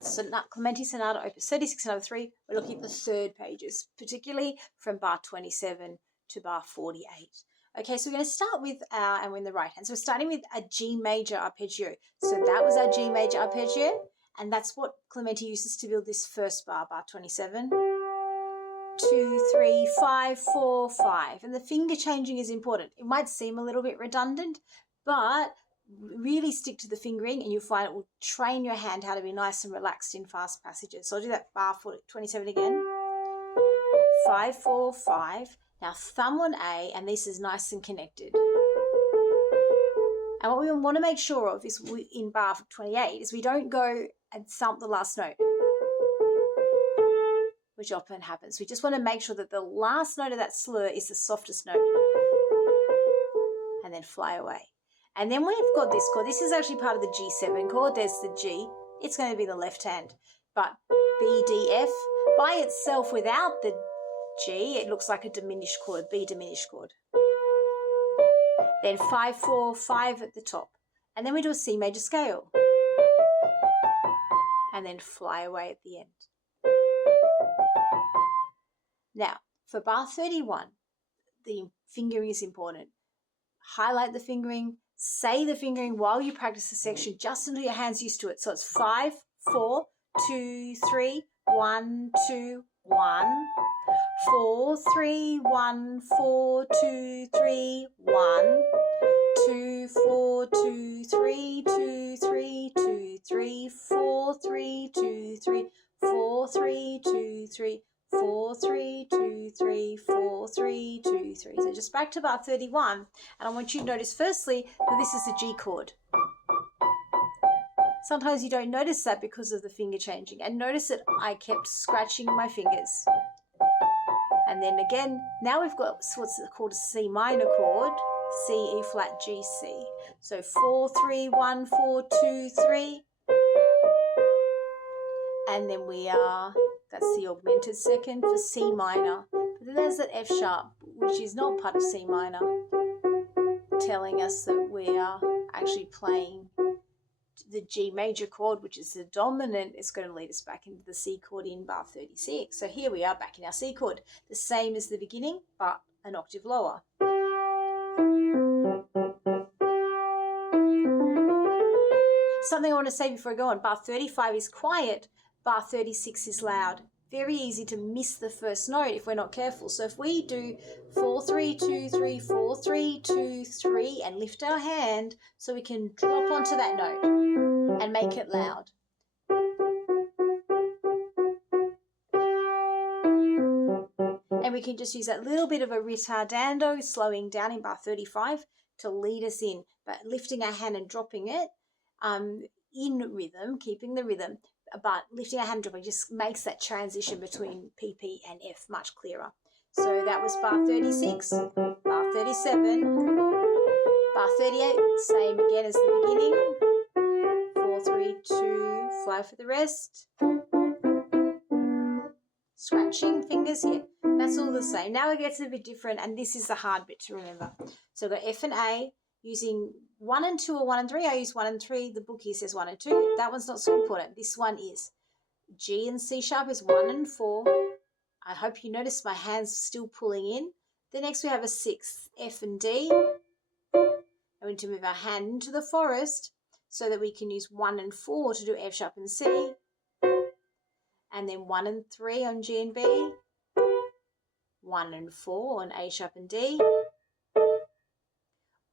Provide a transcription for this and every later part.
Clementi Sonata Opus 36 and 3, we're looking at the third pages, particularly from bar 27 to bar 48. Okay, so we're going to start with and we're in the right hand. So we're starting with a G major arpeggio. So that was our G major arpeggio, and that's what Clementi uses to build this first bar, bar 27. 2, 3, 5, 4, 5. And the finger changing is important. It might seem a little bit redundant, but really stick to the fingering and you'll find it will train your hand how to be nice and relaxed in fast passages. So I'll do that bar 27 again. 5, 4, 5. Now thumb on A, and this is nice and connected. And what we want to make sure of is in bar 28 is we don't go and thump the last note, which often happens. We just want to make sure that the last note of that slur is the softest note, and then fly away. And then we've got this chord. This is actually part of the G7 chord. There's the G. It's going to be the left hand. But B, D, F, by itself without the G, it looks like a diminished chord, B diminished chord. Then 5, 4, 5 at the top. And then we do a C major scale. And then fly away at the end. Now, for bar 31, the fingering is important. Highlight the fingering, say the fingering while you practice the section just until your hand's used to it. So it's 5, 4, 2, 3, 1, 2, 1, 4, 3, 1, 4, 2, 3, 1, 2, 4, 2, 3, 2, 3, 2, 3, 4, 3, 2, 3, 4, 3, 2, 3, 4, 3, 2, 3, 4, 3, 2, 3. So just back to bar 31, and I want you to notice firstly that this is a G chord. Sometimes you don't notice that because of the finger changing, and notice that I kept scratching my fingers. And then again, now we've got what's called a C minor chord, C, E flat, G, C. So 4, 3, 1, 4, 2, 3. And then that's the augmented second for C minor. But then there's that F sharp, which is not part of C minor, telling us that we are actually playing the G major chord, which is the dominant. It's going to lead us back into the C chord in bar 36. So here we are back in our C chord, the same as the beginning, but an octave lower. Something I want to say before I go on, bar 35 is quiet, bar 36 is loud. Very easy to miss the first note if we're not careful. So if we do 4, 3, 2, 3, 4, 3, 2, 3 and lift our hand so we can drop onto that note and make it loud. And we can just use that little bit of a ritardando, slowing down in bar 35 to lead us in, but lifting our hand and dropping it in rhythm, keeping the rhythm, but lifting our hand and dropping just makes that transition between PP and F much clearer. So that was bar 36, bar 37, bar 38, same again as the beginning, 4, 3, 2, fly for the rest, scratching fingers here, that's all the same. Now it gets a bit different, and this is the hard bit to remember. So we've got F and A, using 1 and 2 or 1 and 3. I use 1 and 3. The book here says 1 and 2. That one's not so important. This one is. G and C sharp is 1 and 4. I hope you notice my hands still pulling in. Then next we have a 6th, F and D. I want to move our hand into the forest so that we can use 1 and 4 to do F sharp and C. And then 1 and 3 on G and B. 1 and 4 on A sharp and D.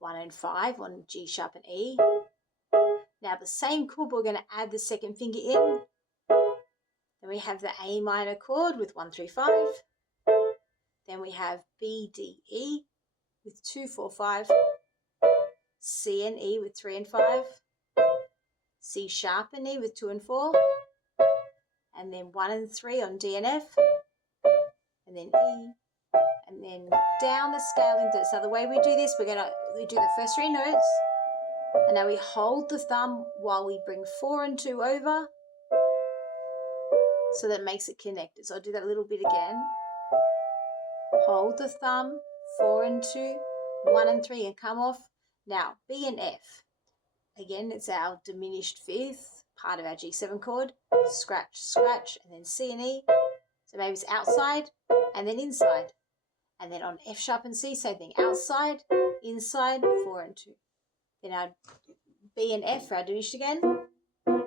1 and 5 on G sharp and E. Now the same chord, but we're going to add the second finger in. Then we have the A minor chord with 1, 3, 5. Then we have B, D, E with 2, 4, 5. C and E with 3 and 5. C sharp and E with 2 and 4. And then 1 and 3 on D and F. And then E. And then down the scale into this. Now the way we do this, we do the first 3 notes, and now we hold the thumb while we bring 4 and 2 over, so that makes it connected. So I'll do that a little bit again. Hold the thumb, 4 and 2, 1 and 3, and come off. Now B and F. Again, it's our diminished fifth part of our G7 chord, scratch, scratch, and then C and E. So maybe it's outside and then inside. And then on F sharp and C, same thing, outside, inside, 4 and 2. Then our B and F are our diminished again. And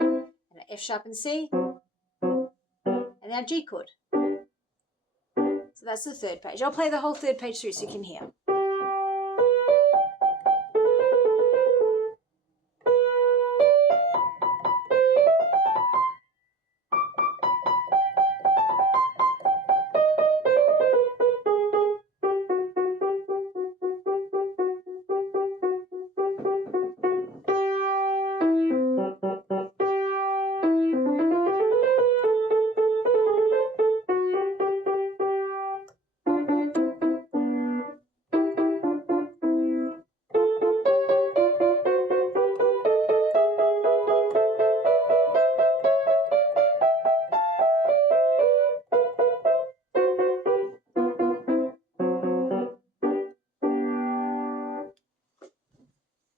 our F sharp and C. And our G chord. So that's the third page. I'll play the whole third page through so you can hear.